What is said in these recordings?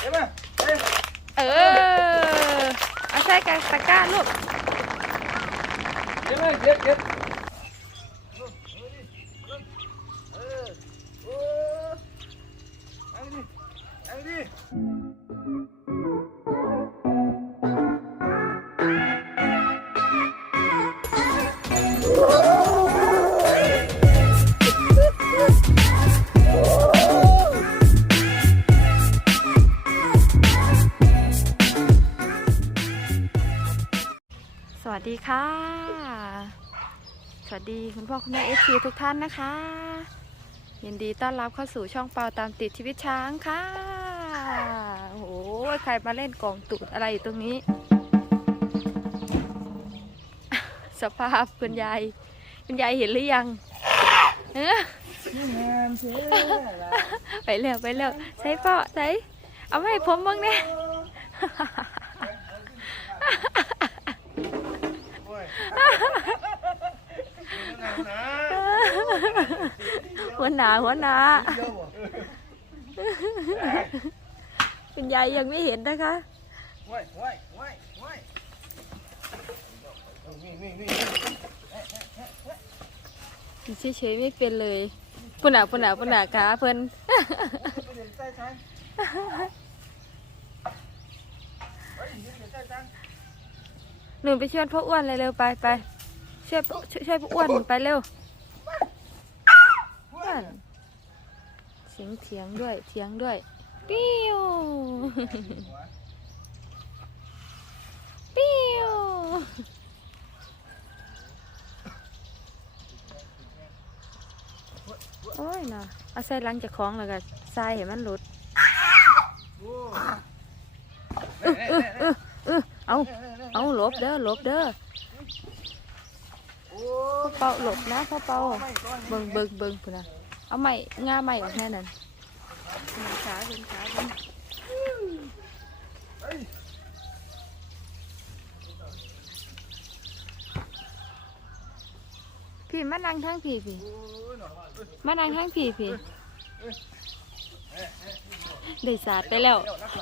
เก็บมาเอ้ยเออ เอาใส่กับตะกร้าลูกเก็บมาเก็บเก็บ สวัสดีค่ะ สวัสดีคุณพ่อคุณแม่เอฟซีทุกท่านนะคะ ยินดีต้อนรับเข้าสู่ช่องเปาตามติดชีวิตช้างค่ะโอ้โหใครมาเล่นกล่องตูดอะไรอยู่ตรงนี้ สภาพคุณยายคุณยายเห็นหรือยังเออไปเร็วไปเร็วใส่เปาะใส่เอามาให้ผมบ้างเนี่ย โอ้ยนี่ไงนะ หัวหนาหัวหนาเดียวบ่คุณยายยังไม่เห็นนะคะว้ายว้ายว้ายว้ายวิ่งวิ่งวิ่งเฉยๆไม่เป็นเลยปุ่นหนาปุ่นหนาปุ่นหนาขาเพิ่นไปเดินใต้ช้างไปเดินใต้ช้างหนูไปช่วยพ่ออ้วนเลยเร็วไปไป ช่วยช่วยช่วยพ่ออ้วนไปเร็วอ้วนเสียงเถียงด้วยเถียงด้วยปิ้วปิ้วโอ้ยนะเอาใส่ลังจากคล้องแล้วก็ทรายเห็นมันหลุดโอ้เอเออเออเออเอาเอาหลบเด้อหลบเด้อ เป่าหลบนะพ่อเป่าไม่ก้อนเบิ่งเบิ่งเบิ่งพุ่นนะเอาไม้ง่าไม้ออกแค่นั้นเป็นขาเป็นขาเป็นพี่มานั่งทั้งพี่พี่มานั่งทั้งพี่พี่ได้สาดไปแล้ว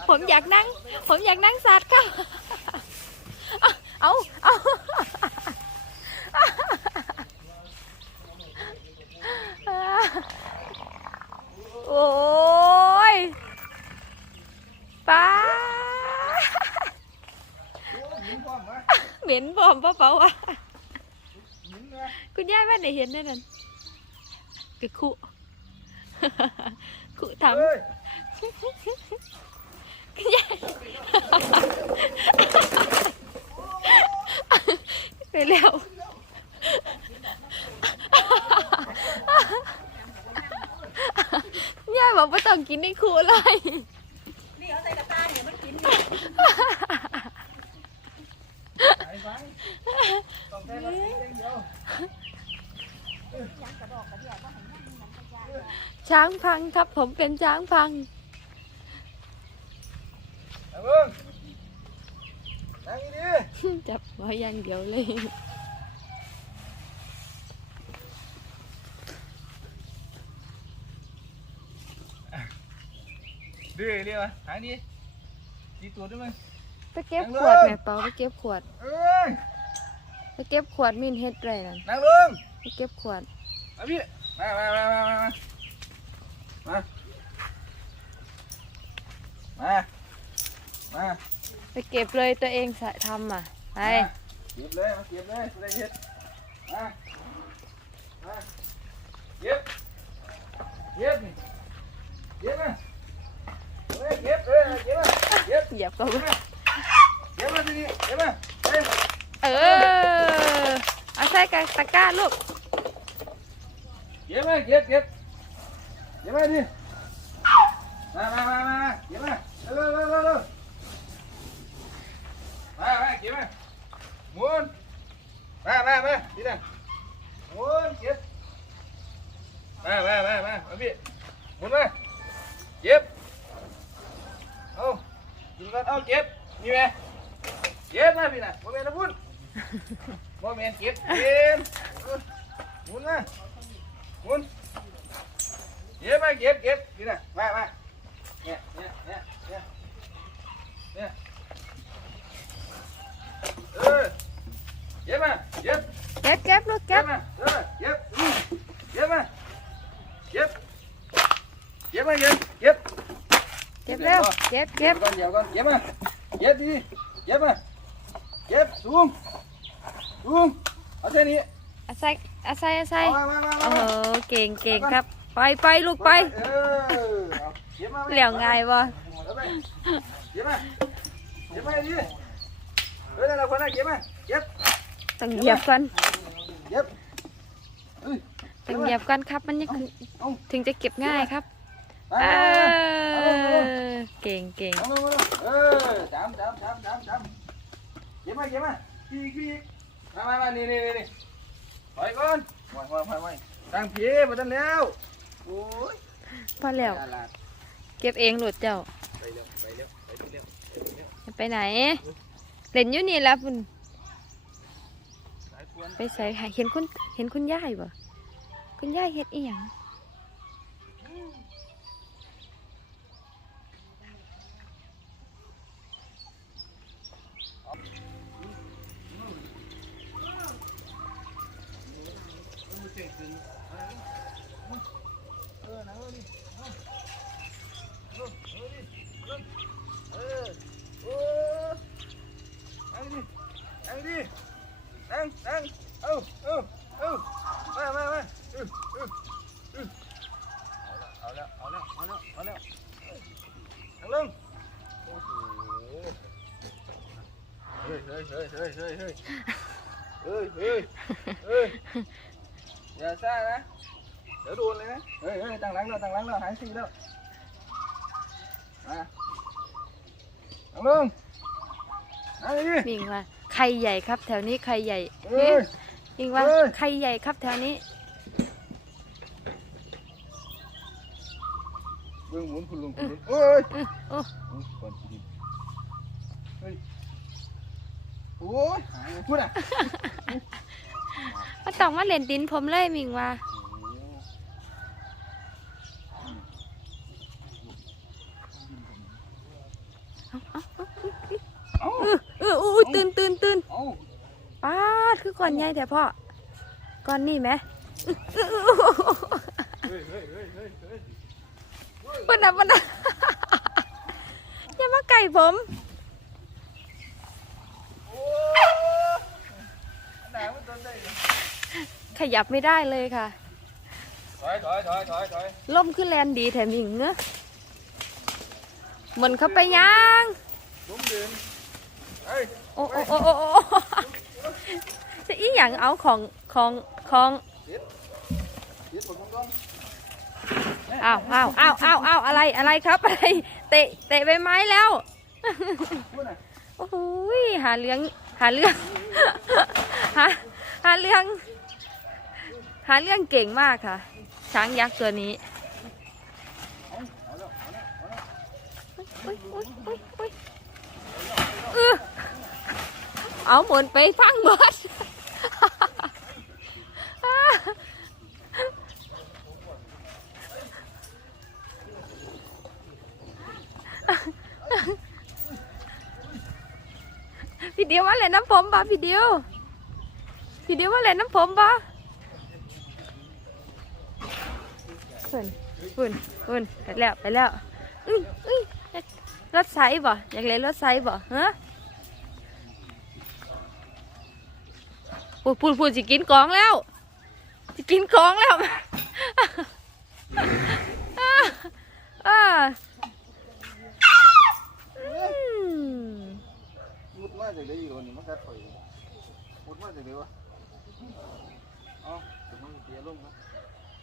ผมอยากนั่ง ผมอยากนั่งสาดก็เอาเอาโอ้ยป้า หมุนพร้อมไหมเหม็นบอมเปล่าๆอะหมุนนะคุณยายแม่ได้เห็นแน่นั่นกะคุคุทำเฮ้ยคุณยายไปแล้วยายบอกว่าต้องกินในครูเลย นี่เอาใส่กระตาเนี่ยมันกิน สายไฟต้องใช้รถเองเดียวช้างพังครับผมเป็นช้างพังเอาเบิ่งนั่งดีจับไว้อย่างเดียวเลยดื้อเรียกว่าหายดีดีตัวด้วยมั้ยไปเก็บขวดแม่เปาไปเก็บขวดเอ้ย ไปเก็บขวดมินเฮ็ดไรนั่นนั่งลงไปเก็บขวดมาพี่มามามามามามามามาไปเก็บเลยตัวเองสะทำอะไปเก็บเลยมาเก็บเลยอะไรเฮ็ดมามาเก็บเก็บนี่เก็บมาเฮ้ยเก็บเอ้ยเก็บมาเก็บเหยียบก็เก็บมาเก็บมาทีนี้เก็บมาเฮ้ยเออเอา ใส่กับตะกร้าลูก เก็บมาเก็บเก็บเก็บมาดิมามามามาเก็บมาเร็วเร็วเร็วเร็วมามาเก็บมาหมุนมามามาพี่นั่นหมุนเก็บมามามามามาพี่หมุนมาเก็บเอากินก่อนเอาเก็บนี่ไหมเก็บมาพี่น่ะโมเมนต์นะพุ่น โมเมนต์เก็บเก็บหมุนมาหมุนเก็บมาเก็บเก็บนี่นะมามาเนี่ยเนี่ยเนี่ยเนี่ยเนี่ยเออเย็บมาเย็บเก็บเก็บลูกเย็เก็บบมาเออเย็บอืมเย็บมาเย็บเย็บมาเย็บเย็บเก็บเร็วเก็บเก็บก่อนเดี๋ยวก่อนเย็บมาเย็บดีเย็บมาเย็บสูง สูงเอาแค่นี้อาศัยอาศัยอาศัยเอามามามาโอ้โหมาเก่งเก่งครับ ไปไปลูกไปเออเอาเย็บมาเหลี่ยวง่ายบ่เอาไปเย็บมาเย็บมาดีเฮ้ยเราคนนั้นเย็บมาเย็บต้องเหยียบก่อนเย็บเฮ้ยต้องเหยียบก่อนครับมันยังถึงจะเก็บง่ายครับไปเอมามาอเก่งเก่งมามามาเออจำจำจำจำจำเย็บมาเย็บมาพี่พี่ มามามานี่นี่นี่ถอยก่อนถอยถอยถอยถอยตั้งเพียมาตั้งแล้วโอ้ยพอแล้วอย่าละเก็บเองหลุดเจ้า ไปเร็วไปเร็วไปเร็วไปเร็วไปไหน เล่นอยู่นี่แล้วคุณสายควรไปใส่เห็นคุณเห็นคุณย่ายบ่คุณย่ายเฮ็ดอีหยัง เฮ้ยเฮ้ยเฮ้ยเฮ้ยเฮ้ยเฮ้ยเฮ้ยเฮ้ยเฮ้ยอย่าซ่านะเดี๋ยวโดนเลยนะเฮ้ยเฮ้ยตั้งหลังแล้วตั้งหลังแล้วหายสี่แล้วมาตั้งลงนั่งดิมิงว่าใครใหญ่ครับ แถวนี้ใครใหญ่เฮ้ยมิงว่าเอ้ย ใครใหญ่ครับแถวนี้ เบื้องหมุนคุณลุงคุณลุงเฮ้ยอื้อโอ้อุ๊ยก่อนทีเฮ้ย โอ้ยหายพูดอะมาต้องมาเล่นดินผมเลยมิงว่า เอ้าเออเอออู้ตื่นตื่นตื่นเอ้าป้าดคือก่อนใหญ่แต่พ่อก่อนนี่ไหมเฮ้ยเฮ้ยเฮ้ยเฮ้ยเฮ้ย ปนนะปนนะอย่ามาไก่ผม โอ้หนาวมันโดนได้เลย ขยับไม่ได้เลยค่ะ ถอยถอยถอยถอยถอยล่มขึ้นแลนดีแถมหิงเนอะเหมือนเขาไปย่าง ลุงเดินเฮ้ยโอ้โอ้โอ้โอ้โอ้จะอีหยังเอาของของของยึดผมก่อนอ้าวอ้าวอ้าวอ้าวอ้าวอะไรอะไรครับอะไรเตะเตะใบไม้แล้ว พูดหน่อยโอ้โหยหาเรื่องหาเรื่อง หาหาเรื่อง หาเรื่องเก่งมากค่ะ ช้างยักษ์ตัวนี้เอาหมุนไปทั้งหมดพี่เดียวมาเล่นน้ำผมปะพี่เดียวพี่เดียวมาเล่นน้ำผมปะฝุ่นฝุ่นฝุ่นไปแล้วไปแล้วอื้ออื้อรถไซส์บ่อยากเล่นรถไซส์บ่ฮะพูดพูดพูดจะกินกองแล้วจะกินกองแล้วอ่าอ่าอืมมุดมาจากไหนอยู่นี่มันกัดข่อยมุดมาจากไหนวะเอาเดี๋ยวมันเสียลงครับ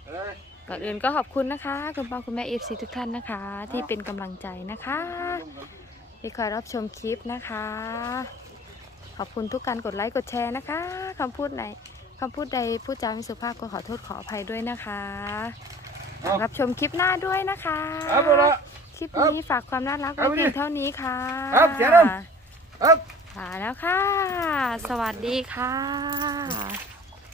เอ้ย ก่อนอื่นก็ขอบคุณนะคะ คุณพ่อคุณแม่เอฟซีทุกท่านนะคะ ที่เป็นกำลังใจนะคะลงกันที่คอยรับชมคลิปนะคะ ขอบคุณทุกการกดไลค์กดแชร์นะคะคำพูดไหนคำพูดใดพูดจาไม่สุภาพก็ขอโทษขออภัยด้วยนะคะเอารับชมคลิปหน้าด้วยนะคะครับผมละ คลิปนี้ฝากความน่ารักครัไว้บเพียงเท่านี้ค่ะครับเสียเริ่ม ครับค่ะแล้วค่ะ สวัสดีค่ะ